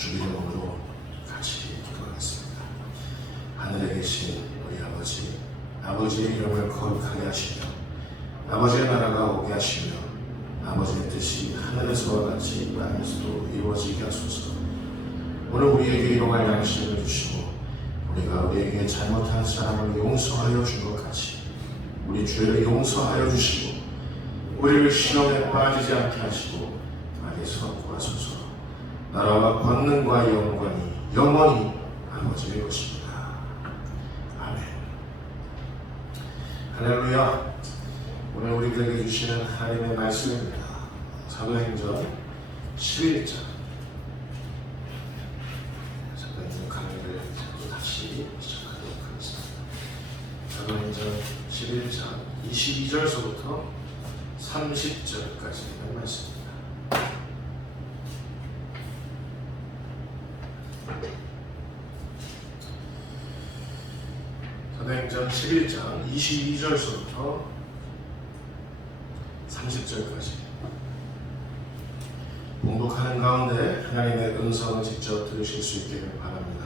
주기도문으로 같이 기도하겠습니다. 하늘에 계신 우리 아버지, 아버지의 이름을 거룩하게 하시며 아버지의 나라가 오게 하시며 아버지의 뜻이 하늘에서와 같이 이 땅에서도 이루어지게 하소서. 오늘 우리에게 일용할 양식을 주시고 우리가 우리에게 잘못한 사람을 용서하여 준 것 같이 우리 죄를 용서하여 주시고 우리를 시험에 빠지지 않게 하시고 악에서 구하소서. 나라와 권능과 영광이 영원히 아버지의 것입니다. 아멘. 할렐루야. 오늘 우리들에게 주시는 하나님의 말씀입니다. 사도행전 11장. 사도행전 강의를 다시 시작하도록 하겠습니다. 사도행전 11장 22절서부터 30절까지 있는 말씀입니다. 사도행전 11장 22절서부터 30절까지 봉독하는 가운데 하나님의 음성을 직접 들으실 수 있기를 바랍니다.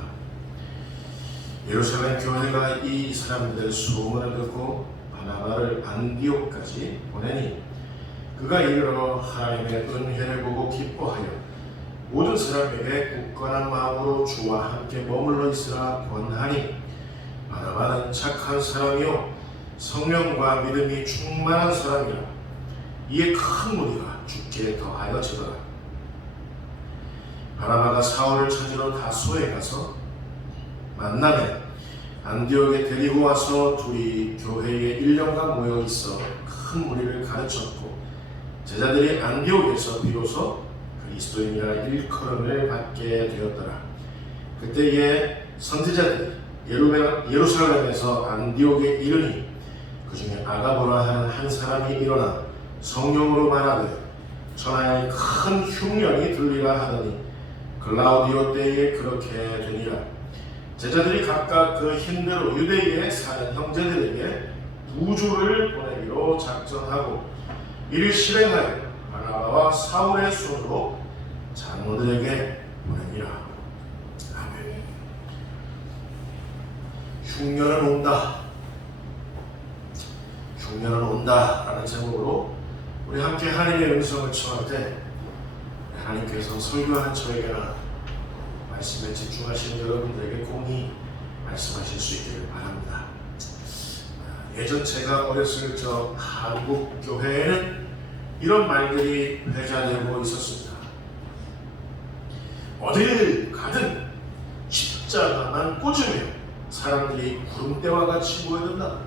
예루살렘 교회가 이 사람들의 소문을 듣고 바나바를 안디옥까지 보내니 그가 이르러 하나님의 은혜를 보고 기뻐하여 모든 사람에게 굳건한 마음으로 주와 함께 머물러 있으라 권하니 바나바는 착한 사람이요 성령과 믿음이 충만한 사람이라. 이에 큰 무리가 죽게 더하여 지더라. 바나바가 사울을 찾으러 다소에 가서 만나매 안디옥에 데리고 와서 둘이 교회에 1년간 모여 있어 큰 무리를 가르쳤고 제자들이 안디옥에서 비로소 그리스도인이라 일컬음을 받게 되었더라. 그때에 선지자들이 예루살렘에서 안디옥에 이르니 그 중에 아가보라 하는 한 사람이 일어나 성령으로 말하되 천하에 큰 흉년이 들리라 하더니 글라우디오 때에 그렇게 되니라. 제자들이 각각 그 힘대로 유대인에 사는 형제들에게 부주를 보내기로 작정하고 이를 실행하여 바나바와 사울의 손으로 장로들에게 보내니라. 아멘. 흉년은 온다. 흉년은 온다 라는 제목으로 우리 함께 하나님의 음성을 청할 때 하나님께서 설교하는 저에게나 말씀에 집중하시는 여러분들에게 공히 말씀하실 수 있기를 바랍니다. 예전 제가 어렸을 적 한국 교회에는 이런 말들이 회자되고 있었습니다. 어딜 가든 십자가만 꽂으면 사람들이 구름대와 같이 모여든다.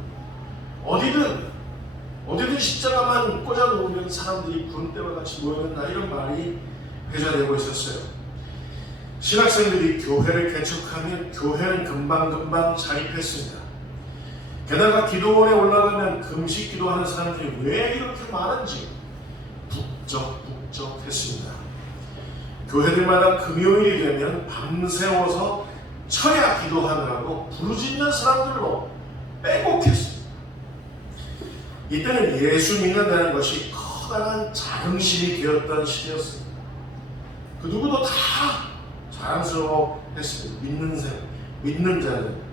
어디든 십자가만 꽂아놓으면 사람들이 구름대와 같이 모여든다. 이런 말이 회자되고 있었어요. 신학생들이 교회를 개척하면 교회는 금방금방 자립했습니다. 게다가 기도원에 올라가면 금식 기도하는 사람들이 왜 이렇게 많은지 북적북적했습니다. 교회들마다 금요일이 되면 밤새워서 철야 기도하느라고 부르짖는 사람들로 빼곡했습니다. 이때는 예수 믿는다는 것이 커다란 자긍심이 되었던 시대였습니다. 그 누구도 다 자랑스러워했습니다. 믿는 자는.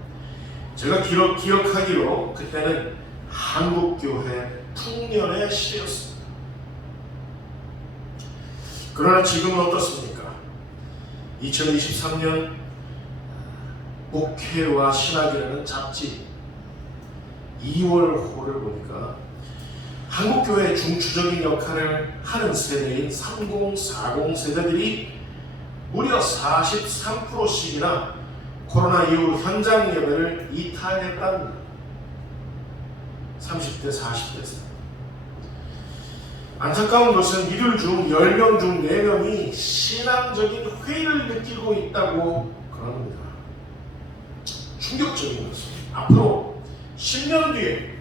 제가 기억하기로 그때는 한국교회 풍년의 시대였습니다. 그러나 지금은 어떻습니까? 2023년 목회와 신학이라는 잡지 2월호를 보니까 한국교회의 중추적인 역할을 하는 세대인 30, 40 세대들이 무려 43%씩이나 코로나 이후 현장 예배를 이탈했답니다. 30대, 40대 세대. 안타까운 것은 이들 중 10명 중 4명이 신앙적인 회의를 느끼고 있다고 그럽니다. 충격적인 것입니다. 앞으로 10년 뒤에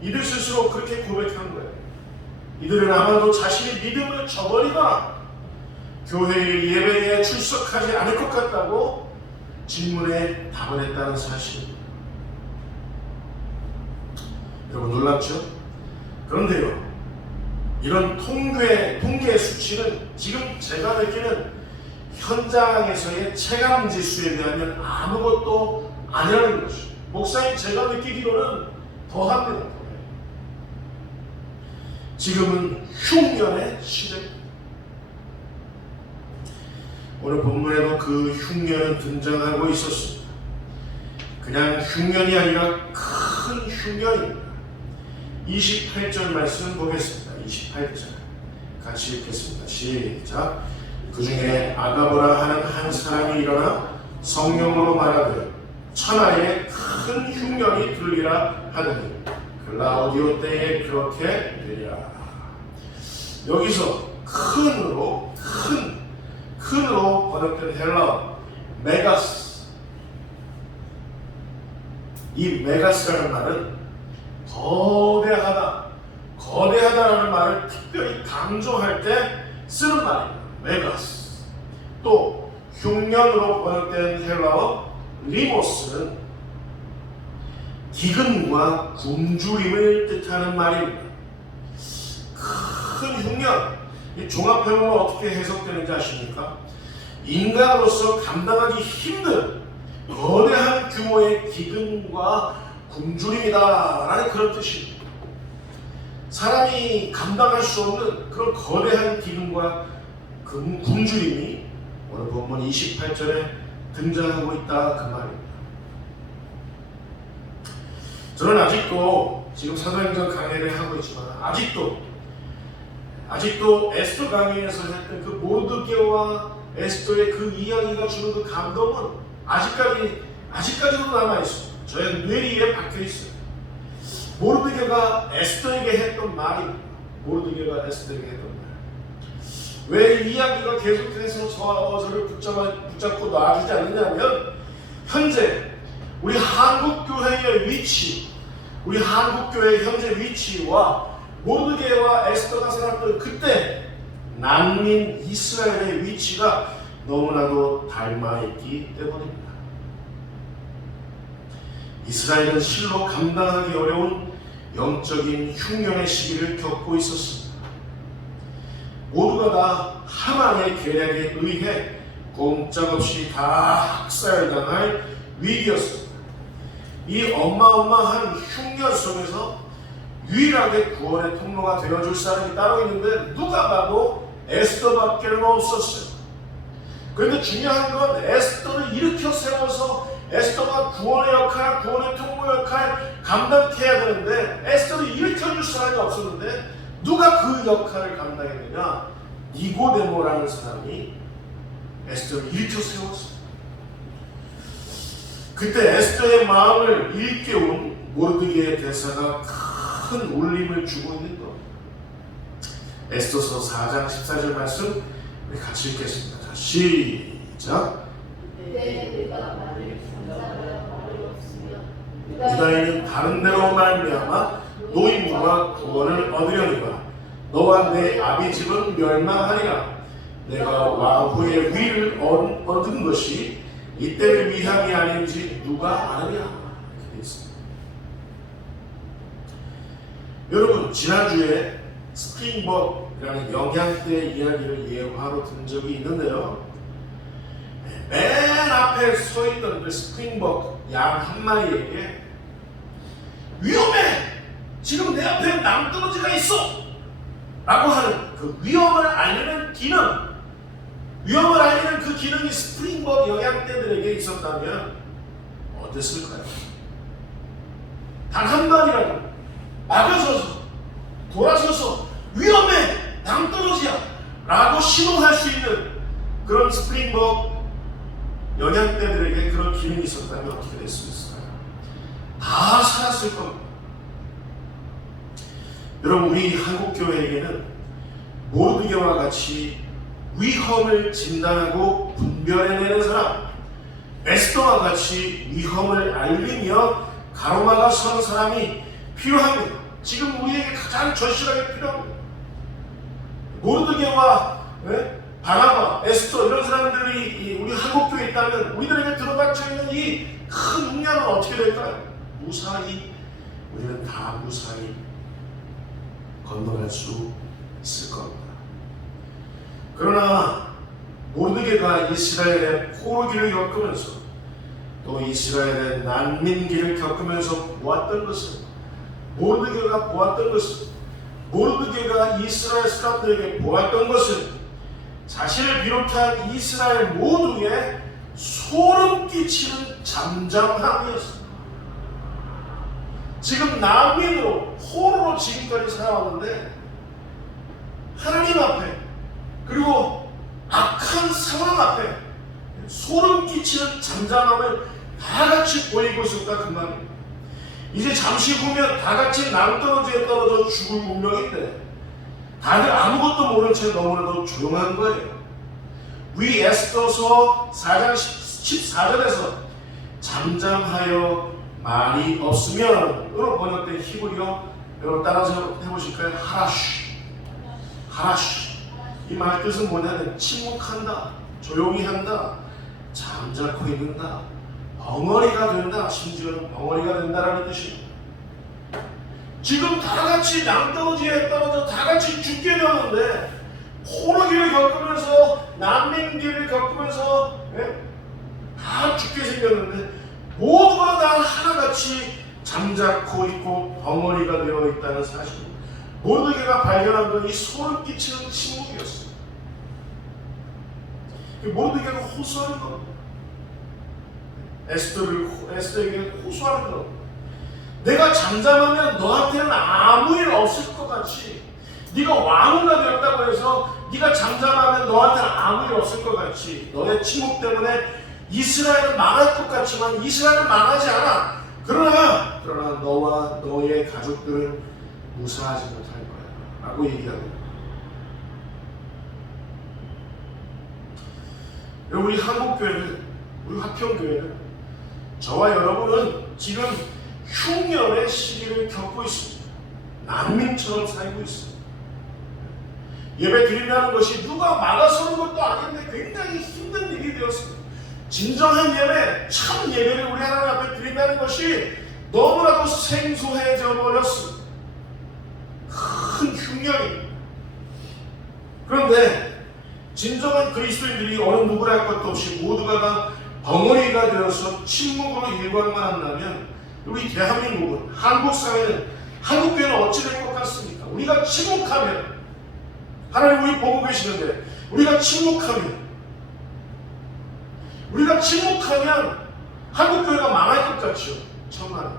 이들 스스로 그렇게 고백한 거예요. 이들은 아마도 자신의 믿음을 저버리거나 교회의 예배에 출석하지 않을 것 같다고 질문에 답을 했다는 사실입니다. 여러분 놀랍죠? 그런데요, 이런 통계 수치는 지금 제가 느끼는 현장에서의 체감 지수에 대하면 아무것도 아니라는 것이죠. 목사님 제가 느끼기로는 더합니다. 지금은 흉년의 시대입니다. 오늘 본문에도 그 흉년은 등장하고 있었습니다. 그냥 흉년이 아니라 큰 흉년입니다. 28절 말씀 보겠습니다. 28절 같이 읽겠습니다. 시작. 그 중에 아가보라 하는 한 사람이 일어나 성령으로 말하되 천하에 큰 흉년이 들리라 하더니 글라우디오 때에 그렇게 되리라. 여기서 큰으로 번역된 헬라어 메가스, 이 메가스라는 말은 거대하다라는 말을 특별히 강조할 때 쓰는 말입니다. 메가스. 또 흉년으로 번역된 헬라어 리모스는 기근과 굶주림을 뜻하는 말입니다. 큰 흉년, 이 종합해보면 어떻게 해석되는지 아십니까? 인간으로서 감당하기 힘든 거대한 규모의 기근과 굶주림이다라는 그런 뜻입니다. 사람이 감당할 수 없는 그런 거대한 기근과 굶주림이 오늘 본문 28절에 등장하고 있다 그 말입니다. 저는 아직도 지금 사도행전 강해를 하고 있지만 아직도 에스더 강의에서 했던 그 모르드게와 에스더의 그 이야기가 주는 그 감동은 아직까지도 남아있습니다. 저의 뇌리에 박혀있어요. 모르드게가 에스더에게 했던 말입니다. 모르드게가 에스더에게 했던 말. 왜 이야기가 계속해서 저를 붙잡고 놔주지 않느냐면 현재 우리 한국교회의 위치, 우리 한국교회의 현재 위치와 모르드게와 에스더가 살았던 그때 난민 이스라엘의 위치가 너무나도 닮아있기 때문입니다. 이스라엘은 실로 감당하기 어려운 영적인 흉년의 시기를 겪고 있었습니다. 모두가 다 하만의 계략에 의해 꼼짝없이 다 학살당할 위기였습니다. 이 어마어마한 흉년 속에서 유일하게 구원의 통로가 되어줄 사람이 따로 있는데 누가 봐도 에스더밖에 없었어요. 그런데 중요한 건 에스더를 일으켜 세워서 에스더가 구원의 역할, 구원의 통로 역할 감당해야 되는데 에스더를 일으켜줄 사람이 없었는데 누가 그 역할을 감당했느냐? 니고데모라는 사람이 에스더를 일으켜 세웠어요. 그때 에스더의 마음을 일깨운 모르드게의 대사가 큰 울림을 주고 있는 것. 에스더서 4장 14절 말씀 우리 같이 읽겠습니다. 자, 시작. 유다인은 다른 데로 말미암아 노임과 구원을 얻으려니와 너와 내 아비 집은 멸망하리라. 내가 왕후의 위를 얻은 것이 이때를 위함이 아닌지 누가 아느냐. 이렇게 있습니다. 여러분 지난주에 스프링벅이라는 영양대 이야기를 예화로 든 적이 있는데요. 맨 앞에 서 있던 그 스프링벅 양 한 마리에게 위험해! 지금 내 앞에 낭떠러지가 있어! 라고 하는 그 위험을 알리는 기능, 위험을 알리는 그 기능이 스프링벅 영양대들에게 있었다면 어땠을까요? 단 한 마리라도 막아서서 돌아서서 위험해! 낭떠러지야! 라고 신호할 수 있는 그런 스프링벅 영양대들에게 그런 기능이 있었다면 어떻게 될 수 있을까요? 다 살았을 겁니다. 여러분 우리 한국교회에게는 모르드게와 같이 위험을 진단하고 분별해내는 사람, 에스더와 같이 위험을 알리며 가로막아 선 사람이 필요합니다. 지금 우리에게 가장 절실하게 필요합니다. 모르드게와 바나바, 에스더 이런 사람들이 우리 한국교회에 있다면 우리들에게 들어닥쳐 있는 이 큰 흉년은 어떻게 될까요? 무사히 우리는 다 무사히 건너갈 수 있을 겁니다. 그러나 모르드게가 이스라엘의 포로기를 겪으면서 또 이스라엘의 난민기를 겪으면서 보았던 것은, 모르드게가 보았던 것은, 모르드게가 이스라엘 사람들에게 보았던 것은 자신을 비롯한 이스라엘 모두에 소름 끼치는 잠잠함이었습니다. 지금 난민으로 포로로 지금까지 살아왔는데 하나님 앞에, 그리고 악한 상황 앞에 소름 끼치는 잠잠함을 다 같이 보이고 있었다 그 말입니다. 이제 잠시 후면 다 같이 낭떠러지에 떨어져 죽을 운명인데 다들 아무것도 모른 채 너무나도 조용한 거예요. 위 에스더서 4장 14절에서 잠잠하여 말이 없으면 으로 번역된 히브리어, 여러분 따라서 해보실까요? 하라쉬. 이 말 뜻은 뭐냐면 침묵한다, 조용히 한다, 잠자코 있는다, 벙어리가 된다, 심지어는 벙어리가 된다라는 뜻입니다. 지금 다 같이 낭떠러지에 떨어져 다 같이 죽게 되었는데, 포로기를 겪으면서 난민기를 겪으면서 다 죽게 생겼는데 모두가 다 하나같이 잠자코 있고 벙어리가 되어 있다는 사실, 모르드게가 발견한 건 이 소름 끼치는 침묵이었어요. 모르드게가 호소하는 겁니다. 에스더에게 호소하는 겁니다. 내가 잠잠하면 너한테는 아무 일 없을 것 같이, 네가 왕후가 되었다고 해서 네가 잠잠하면 너한테는 아무 일 없을 것 같이, 너의 침묵 때문에 이스라엘은 망할 것 같지만 이스라엘은 망하지 않아. 그러나 너와 너의 가족들은 무사하지 못할 거야 라고 얘기합니다. 여러분, 우리 한국교회는, 우리 화평교회는, 저와 여러분은 지금 흉년의 시기를 겪고 있습니다. 난민처럼 살고 있습니다. 예배 드린다는 것이 누가 막아서는 것도 아닌데 굉장히 힘든 일이 되었습니다. 진정한 예배, 참 예배를 우리 하나님 앞에 드린다는 것이 너무나도 생소해져 버렸습니다. 큰 흉년입니다. 그런데 진정한 그리스도인들이 어느 누구라 할 것도 없이 모두가 다 벙어리가 되어서 침묵으로 일관만 한다면 우리 대한민국은, 한국 사회는, 한국교회는 어찌 될 것 같습니까? 우리가 침묵하면, 하나님 우리 보고 계시는데 우리가 침묵하면 한국교회가 망할 것 같죠? 정말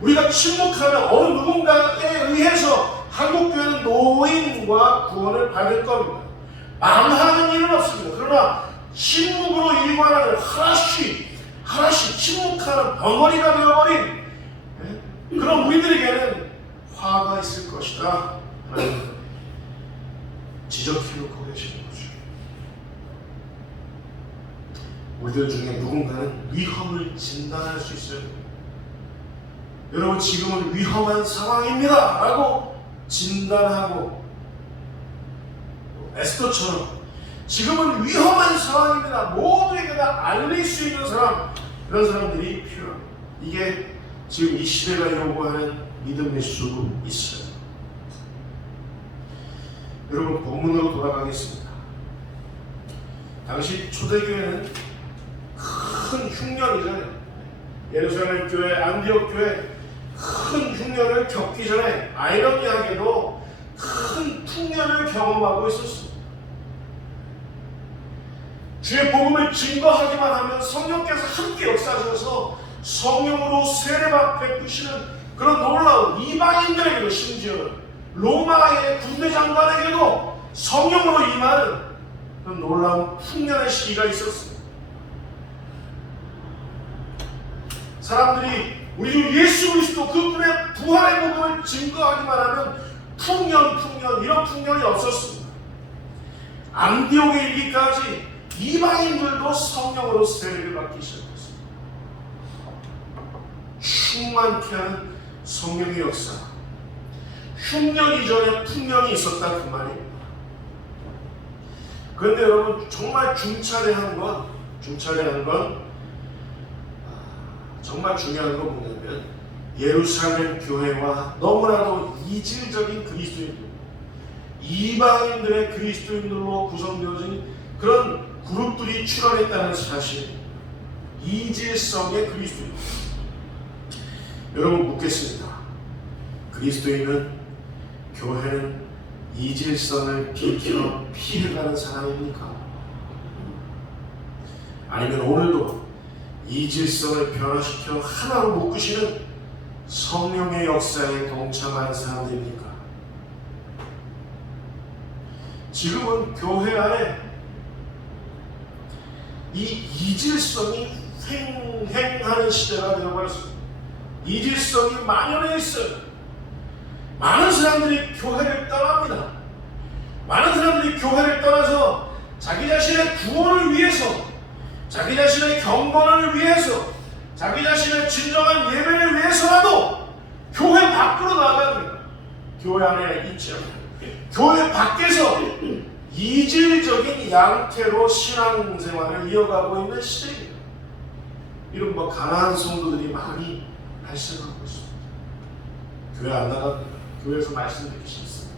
우리가 침묵하면 어느 누군가에 의해서 한국교회는 노인과 구원을 받을 겁니다. 망하는 일은 없습니다. 그러나 침묵으로 일관하는 하나씩 침묵하는 벙어리가 되어버린 그런 우리들에게는 화가 있을 것이다 하나님 지적해놓고 계시는 거죠. 우리들 중에 누군가는 위험을 진단할 수 있어요. 여러분, 지금은 위험한 상황입니다 라고 진단하고, 에스더처럼 지금은 위험한 상황입니다, 모두에게 다 알릴 수 있는 사람, 그런 사람들이 필요합니다. 이게 지금 이 시대가 요구하는 믿음일 수 있어요. 여러분, 본문으로 돌아가겠습니다. 당시 초대교회는 큰 흉년이잖아요. 예루살렘 교회, 안디옥 교회 큰 흉년을 겪기 전에 아이러니하게도 큰 풍년을 경험하고 있었습니다. 주의 복음을 증거하기만 하면 성령께서 함께 역사하셔서 성령으로 세례받 베푸시는 그런 놀라운, 이방인들에게도, 심지어 로마의 군대 장관에게도 성령으로 임하는 그런 놀라운 풍년의 시기가 있었습니다. 사람들이 우리 주 예수 그리스도 그분의 부활의 복음을 증거하기만 하면 풍년 이런 풍년이 없었습니다. 안디옥에 이르기까지 이방인들도 성령으로 세례를 받기 시작했습니다. 충만케 하는 성령의 역사, 흉년 이전에 풍년이 있었다 그 말입니다. 그런데 여러분, 정말 중차대한 건 정말 중요한 건 뭐냐면, 예루살렘 교회와 너무나도 이질적인 그리스도인들, 이방인들의 그리스도인들로 구성되어진 그런 출현했다는 사실, 이질성의 그리스도인. 여러분 묻겠습니다. 그리스도인은, 교회는 이질성을 비켜 피해가는 사람입니까? 아니면 오늘도 이질성을 변화시켜 하나로 묶으시는 성령의 역사에 동참하는 사람들입니까? 지금은 교회 안에 이 이질성이 횡행하는 시대가 되어버렸습니다. 이질성이 만연해 있어요. 많은 사람들이 교회를 떠납니다. 많은 사람들이 교회를 떠나서 자기 자신의 구원을 위해서, 자기 자신의 경건을 위해서, 자기 자신의 진정한 예배를 위해서라도 교회 밖으로 나갑니다. 교회 안에 있지 않고 교회 밖에서 이질적인 양태로 신앙생활을 이어가고 있는 시대입니다. 이른바 가난한 성도들이 많이 발생하고 있습니다. 교회 안 나갑니다. 교회에서 말씀 듣기 싫습니다.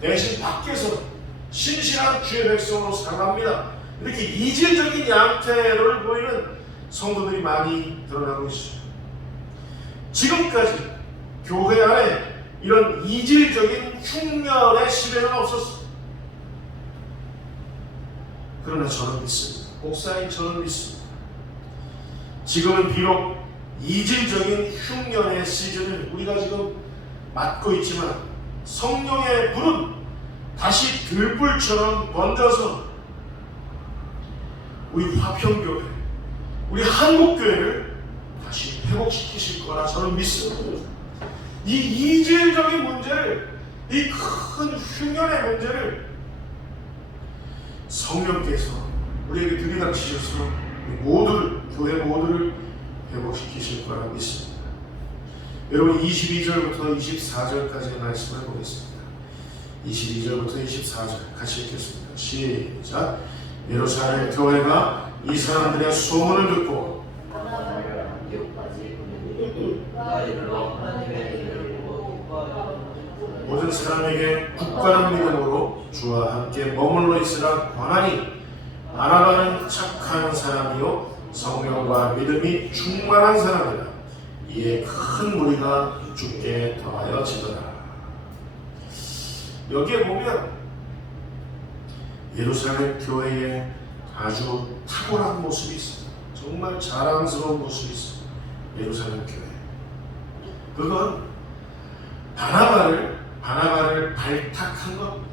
대신 밖에서 신실한 주의 백성으로 살아갑니다. 이렇게 이질적인 양태를 보이는 성도들이 많이 드러나고 있습니다. 지금까지 교회 안에 이런 이질적인 흉년의 시대는 없었습니다. 그러나 저는 믿습니다. 목사인 저는 믿습니다. 지금은 비록 이질적인 흉년의 시즌을 우리가 지금 맞고 있지만 성령의 불은 다시 들불처럼 번져서 우리 화평교회, 우리 한국교회를 다시 회복시키실 거라 저는 믿습니다. 이 이질적인 문제를, 이 큰 흉년의 문제를 성령께서 우리에게 들이닥치셔서 모두를, 교회 모두를 회복시키실 거라 믿습니다. 여러분 22절부터 24절까지의 말씀을 보겠습니다. 22절부터 24절 같이 읽겠습니다. 시작. 예루살렘 교회가 이 사람들의 소문을 듣고 모든 사람에게 굳건한 믿음으로 주와 함께 머물러 있으라 권하니, 바나바는 착한 사람이요 성령과 믿음이 충만한 사람이라. 이에 큰 무리가 주께 더하여 지더라. 여기에 보면 예루살렘 교회에 아주 탁월한 모습이 있습니다. 정말 자랑스러운 모습이 있습니다. 예루살렘 교회. 그건 바나바를 발탁한 겁니다.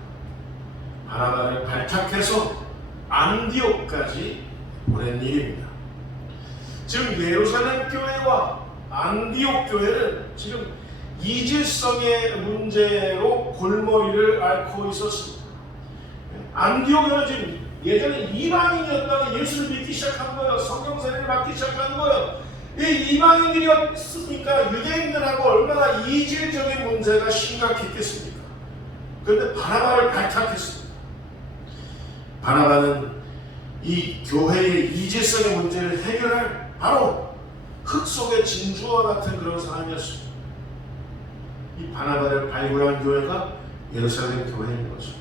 바나바를 발탁해서 안디옥까지 보낸 일입니다. 지금 예루살렘 교회와 안디옥 교회는 지금 이질성의 문제로 골머리를 앓고 있었습니다. 안디옥은 지금 예전에 이방인이었다가 예수를 믿기 시작한 거예요. 성경 세례를 받기 시작한 거예요. 이 이방인들이었으니까 유대인들하고 얼마나 이질적인 문제가 심각했겠습니까? 그런데 바나바를 발탁했습니다. 바나바는 이 교회의 이질성의 문제를 해결할 바로 흙 속의 진주와 같은 그런 사람이었습니다. 이 바나바를 발굴한 교회가 예루살렘 교회인 거죠.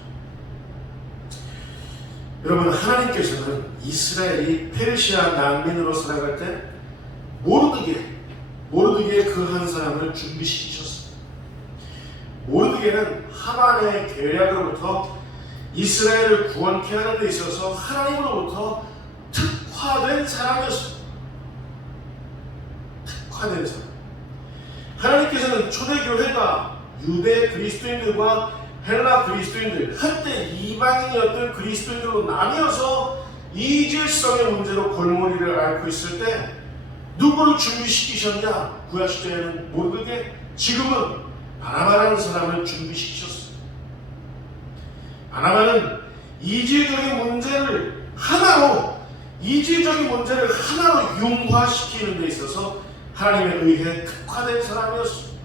여러분, 하나님께서는 이스라엘이 페르시아 난민으로 살아갈 때 모르드게 그 한 사람을 준비시키셨습니다. 모르드게는 하만의 계략으로부터 이스라엘을 구원케 하는 데 있어서 하나님으로부터 특화된 사람이었습니다. 특화된 사람. 하나님께서는 초대교회가 유대 그리스도인들과 헬라 그리스도인들, 한때 이방인이었던 그리스도인들로 나뉘어서 이질성의 문제로 골머리를 앓고 있을 때 누구를 준비시키셨냐? 구약시대에는 모르게, 지금은 바나바라는 사람을 준비시키셨습니다. 바나바는 이질적인 문제를 하나로 융화시키는 데 있어서 하나님의 의회에 특화된 사람이었습니다.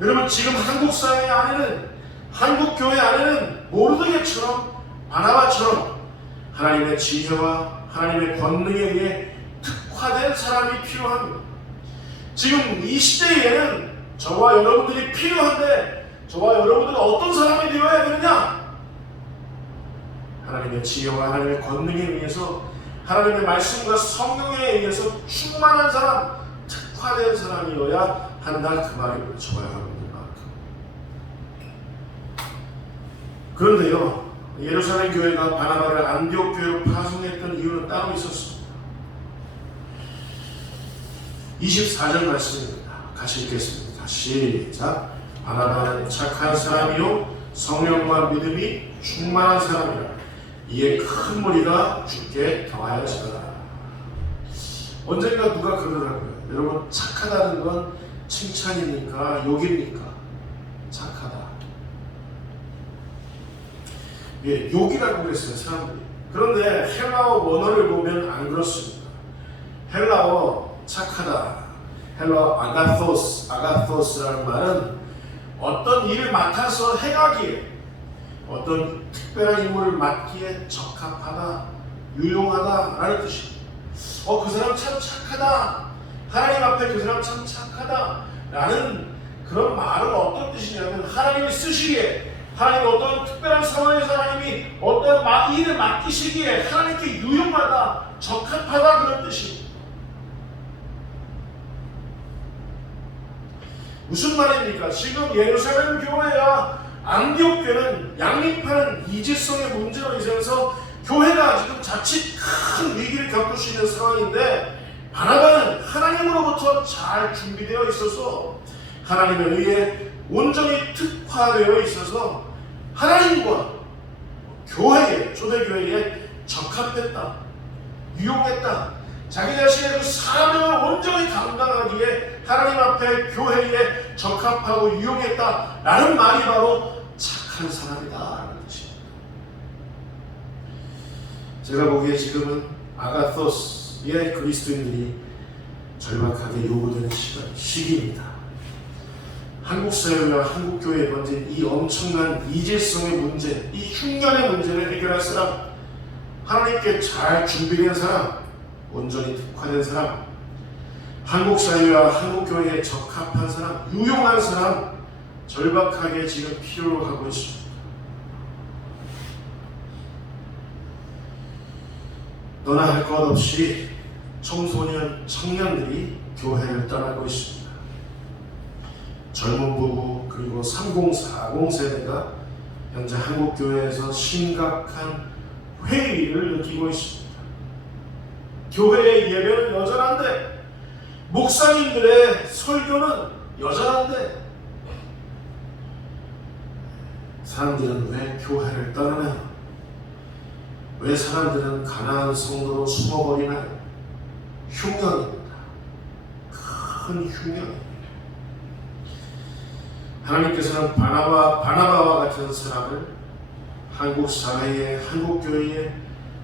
여러분, 지금 한국 사회 안에는, 한국 교회 안에는 모르드게처럼, 바나바처럼 하나님의 지혜와 하나님의 권능에 의해 특화된 사람이 필요합니다. 지금 이 시대에는 저와 여러분들이 필요한데, 저와 여러분들은 어떤 사람이 되어야 되느냐? 하나님의 지혜와 하나님의 권능에 의해서 하나님의 말씀과 성령에 의해서 충만한 사람, 특화된 사람이어야 한다, 그 말을 적어야 합니다. 그런데요, 예루살렘 교회가 바나바를 안디옥 교회로 파송했던 이유는 따로 있었습니다. 24절 말씀입니다. 같이 읽겠습니다. 시작. 바나바는 착한 사람이요 성령과 믿음이 충만한 사람이라 이에 큰 무리가 주께 경하여지더라. 언젠가 누가 그러더라고요. 여러분, 착하다는 건 칭찬입니까? 욕입니까? 착하다. 예, 욕이라고 그랬어요, 사람들이. 그런데 헬라어 원어를 보면 안 그렇습니다. 헬라어 착하다, 헬라어 아가토스라는 말은 어떤 일을 맡아서 행하기에, 어떤 특별한 임무를 맡기에 적합하다, 유용하다라는 뜻입니다. 그 사람 참 착하다, 하나님 앞에 그 사람 참 착하다 라는 그런 말은 어떤 뜻이냐면, 하나님이 쓰시기에, 하나님이 어떤 특별한 상황에서 하나님이 어떤 일을 맡기시기에 하나님께 유용하다, 적합하다, 그런 뜻입니다. 무슨 말입니까? 지금 예루살렘 교회와 안디옥 교회는 양립하는 이질성의 문제로 인해서 교회가 지금 자칫 큰 위기를 겪을 수 있는 상황인데, 바나바는 하나님으로부터 잘 준비되어 있어서 하나님에 의해 온전히 특화되어 있어서 하나님과 교회에, 초대교회에 적합했다, 유용했다, 자기 자신의 그 사명을 온전히 감당하기에 하나님 앞에, 교회에 적합하고 유용했다라는 말이 바로 착한 사람이다라는 뜻입니다. 제가 보기에 지금은 아가토스의 그리스도인들이 절박하게 요구되는 시기입니다. 한국 사회와 한국 교회에 번진 이 엄청난 이질성의 문제, 이 흉년의 문제를 해결할 사람, 하나님께 잘 준비된 사람, 온전히 특화된 사람, 한국 사회와 한국 교회에 적합한 사람, 유용한 사람, 절박하게 지금 필요로 하고 있습니다. 너나 할 것 없이 청소년, 청년들이 교회를 떠나고 있습니다. 젊은 부부 그리고 3040 세대가 현재 한국 교회에서 심각한 회의를 느끼고 있습니다. 교회의 예배는 여전한데, 목사님들의 설교는 여전한데, 사람들은 왜 교회를 떠나나요? 왜 사람들은 가난한 성도로 숨어버리나요? 흉년입니다. 큰 흉년입니다. 하나님께서는 바나바와 같은 사람을 한국 사회에, 한국 교회에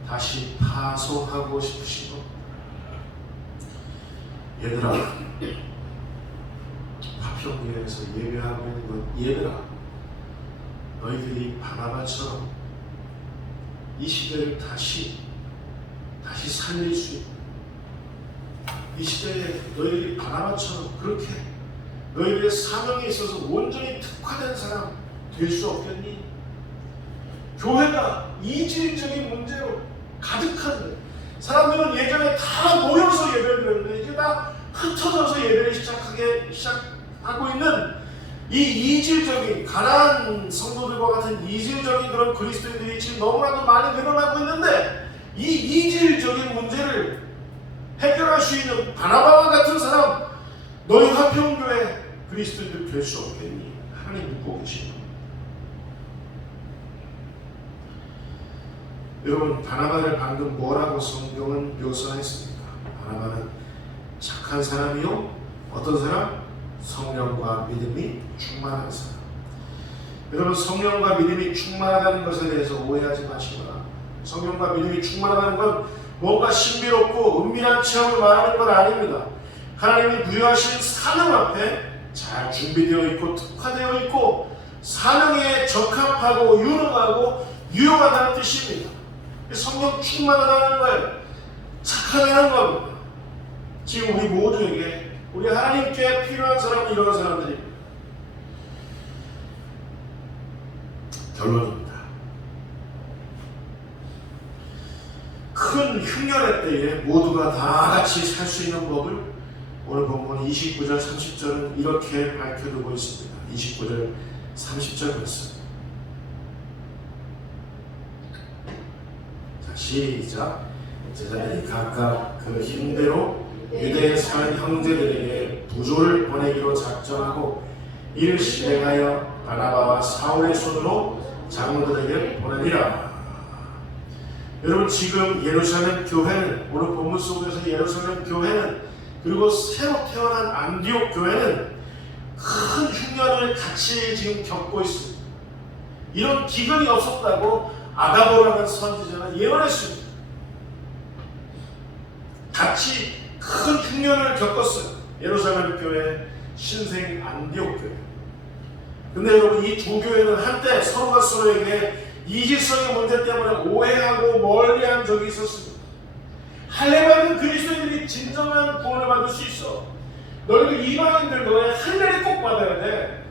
다시 파송하고 싶으신 겁니다. 얘들아, 화평교회에서 예배하고 있는 것, 얘들아, 너희들이 바나바처럼 이 시대를 다시 살릴 수 있는, 이 시대에 너희들이 바나바처럼 그렇게 너희들의 사명에 있어서 온전히 특화된 사람 될 수 없겠니? 교회가 이질적인 문제로 가득한데, 사람들은 예전에 다 모여서 예배를 드렸는데 이제 다 흩어져서 예배를 시작하고 있는 이 이질적인, 가난한 성도들과 같은 이질적인 그런 그리스도인들이 지금 너무나도 많이 늘어나고 있는데, 이 이질적인 문제를 해결할 수 있는 바나바와 같은 사람, 너희 화평교회 그리스도인들 될 수 없겠니? 하나님 묻고 계십니다. 여러분, 바나바를 방금 뭐라고 성경은 묘사했습니까? 바나바는 착한 사람이요, 어떤 사람? 성령과 믿음이 충만한 사람. 여러분, 성령과 믿음이 충만하다는 것에 대해서 오해하지 마시거나, 성령과 믿음이 충만하다는 건 뭔가 신비롭고 은밀한 체험을 말하는 건 아닙니다. 하나님이 부여하신 사명 앞에 잘 준비되어 있고 특화되어 있고 사명에 적합하고 유능하고 유용하다는 뜻입니다. 성령 충만하다는 걸, 착하다는 겁니다. 지금 우리 모두에게, 우리 하나님께 필요한 사람은 이런 사람들입니다. 결론입니다. 큰 흉년의 때에 모두가 다 같이 살 수 있는 법을 오늘 본문 29절 30절은 이렇게 밝혀두고 있습니다. 29절 30절 말씀. 자, 시작. 제자들이 각각 그 힘대로 유대에 사는 형제들에게 부조를 보내기로 작정하고 이를 실행하여 바나바와 사울의 손으로 장로들에게 보내니라. 여러분, 지금 예루살렘 교회는, 오늘 본문 속에서 예루살렘 교회는, 그리고 새로 태어난 안디옥 교회는 큰 흉년을 같이 지금 겪고 있습니다. 이런 기근이 없었다고 아가보라는 선지자는 예언했습니다. 같이 큰 흉년을 겪었어요. 예루살렘 교회, 신생 안디옥 교회. 근데 여러분, 이 두 교회는 한때 서로가 서로에게 이질성의 문제 때문에 오해하고 멀리한 적이 있었습니다. 할례받은 그리스도인들이 진정한 구원을 받을 수 있어. 너희들 이방인들 너의 할례를 꼭 받아야 돼.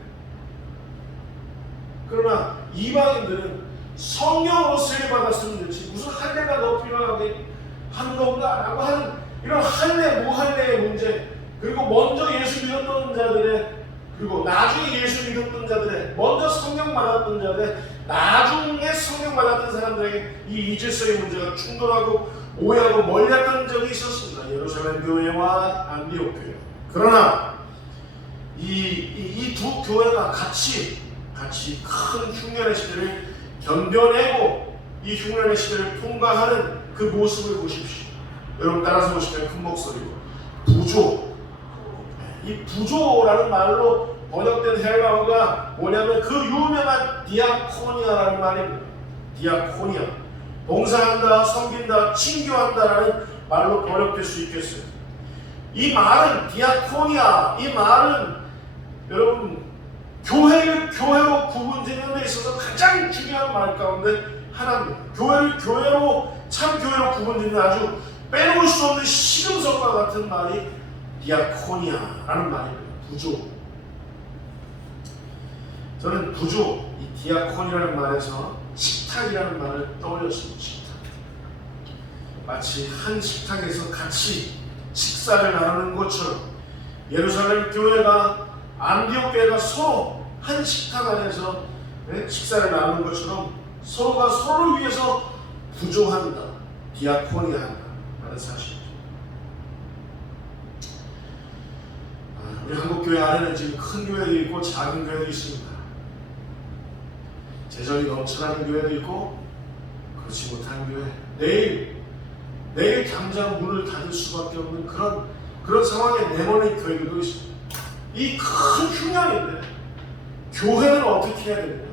그러나 이방인들은 성령으로 세례받았으면 되지 무슨 할례가 더 필요하게 하는 건가? 라고 하는 이런 할례, 무할례의 문제, 그리고 먼저 예수 믿었던 자들의, 그리고 나중에 예수 믿었던 자들의, 먼저 성령 받았던 자들의, 나중에 성령 받았던 사람들에게 이 이질성의 문제가 충돌하고 오해하고 멀렸던 적이 있었습니다. 예루살렘 교회와 안디옥 교회. 그러나 이 두 교회가 같이 큰 흉년의 시대를 견뎌내고 이 흉년의 시대를 통과하는 그 모습을 보십시오. 여러분 따라서 보시면 큰 목소리로 부조. 이 부조라는 말로 번역된 헬라어가 뭐냐면 그 유명한 디아코니아라는 말입니다. 디아코니아. 봉사한다, 섬긴다, 친교한다라는 말로 번역될 수 있겠어요. 이 말은 디아코니아, 이 말은 여러분 교회를 교회로 구분짓는 데 있어서 가장 중요한 말 가운데 하나입니다. 교회를 교회로, 참 교회로 구분짓는 아주 빼놓을 수 없는 시금석과 같은 말이 디아코니아라는 말입니다. 부조. 저는 부조, 이 디아코니라는 말에서 식탁이라는 말을 떠올렸습니다. 식탁. 마치 한 식탁에서 같이 식사를 나누는 것처럼 예루살렘 교회가, 안디옥 교회가 서로 한 식탁 안에서 식사를 나누는 것처럼 서로가 서로를 위해서 부조한다, 디아코니한다 라는 사실이죠. 우리 한국교회 안에는 지금 큰 교회도 있고 작은 교회도 있습니다. 재정이 넘쳐나는 교회도 있고 그렇지 못한 교회, 내일 당장 문을 닫을 수밖에 없는 그런 상황에 내모는 교회들도 있습니다. 이 큰 흉년인데 교회는 어떻게 해야 됩니까?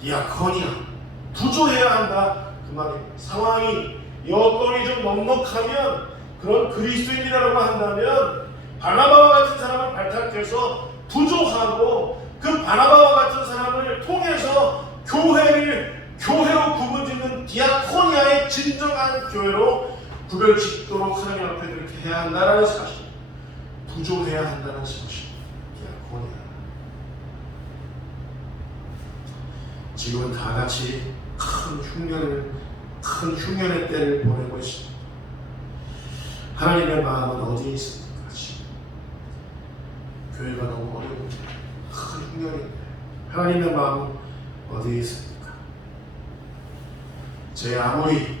디아코니아, 부조해야 한다 그 말이에요. 상황이 여건이 좀 넉넉하면, 그런 그리스도인이라고 한다면 바나바와 같은 사람을 발탁해서 부조하고 그 바나바와 같은 사람을 통해서 교회로 구분짓는 디아코니아의 진정한 교회로 구별짓도록 하나님 앞에 그렇게 해야 한다는 사실, 부조해야 한다는 사실, 디아코니아. 지금은 다 같이 큰 흉년의 때를 보내고 있습니다. 하나님의 마음은 어디에 있습니까? 지금 교회가 너무 어려운데, 큰 흉년인데 하나님의 마음은 어디에 있습니까? 제 아무리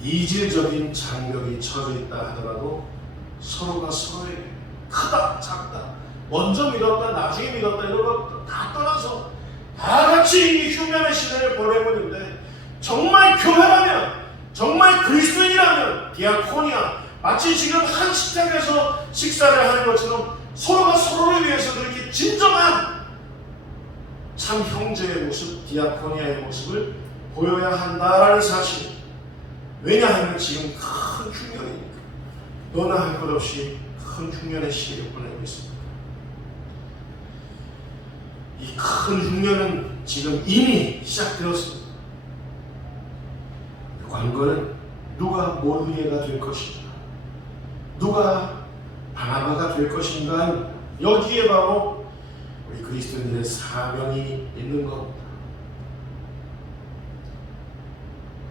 이질적인 장벽이 쳐져 있다 하더라도 서로가 서로에게 크다 작다, 먼저 믿었다 나중에 믿었다 이런 것 다 떠나서 다 같이 이 흉년의 시대를 보내고 있는데, 정말 교회라면, 정말 그리스도인이라면 디아코니아, 마치 지금 한 식탁에서 식사를 하는 것처럼 서로가 서로를 위해서 그렇게 진정한 참 형제의 모습, 디아코니아의 모습을 보여야 한다라는 사실. 왜냐하면 지금 큰 흉년이니까. 너나 할 것 없이 큰 흉년의 시기를 보내고 있습니다. 이 큰 흉년은 지금 이미 시작되었습니다. 관건은 누가 모르게가 될 것인가, 누가 바나바가 될 것인가, 여기에 바로 우리 그리스도인들의 사명이 있는 겁니다.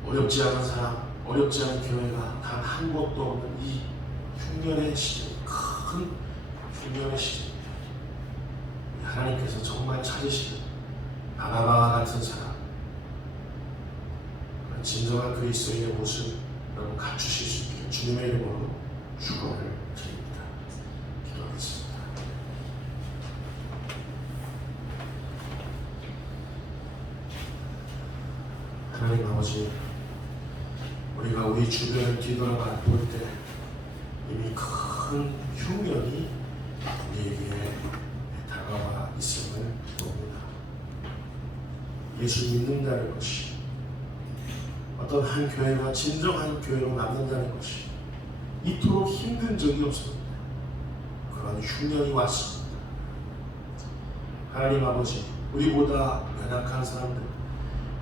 어렵지 않은 사람, 어렵지 않은 교회가 단 한 곳도 없는 이 흉년의 시대, 큰 흉년의 시대입니다. 하나님께서 정말 찾으시는 바나바와 같은 사람, 진정한 그리스도인의 모습 여러분 갖추실 수 있기를 주님의 이름으로 축원을 드립니다. 기도하겠습니다. 하나님 아버지, 우리가 우리 주변을 뒤돌아볼 때 이미 큰 흉년이 우리에게 다가와 있음을 봅니다. 예수 믿는다는 것이 어떤 한 교회가 진정한 교회로 남는다는 것이 이토록 힘든 적이 없습니다. 그런 흉년이 왔습니다. 하나님 아버지, 우리보다 연약한 사람들,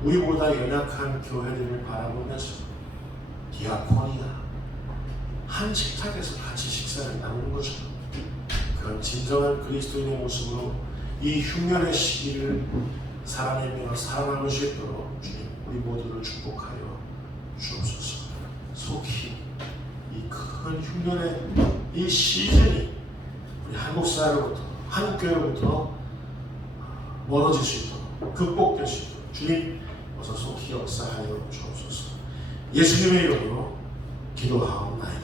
우리보다 연약한 교회들을 바라보면서 디아코니아 한 식탁에서 같이 식사를 나누는 것처럼 그런 진정한 그리스도인의 모습으로 이 흉년의 시기를 살아내며 살아남을 수 있도록 주님 우리 모두를 축복하여 주옵소서. 속히 이 큰 흉년의 이 시즌이 우리 한국 사회로부터, 한국 교회로부터 멀어질 수 있도록, 극복될 수 있도록 주님 어서 속히 역사하여 주옵소서. 예수님의 이름으로 기도하옵나이다.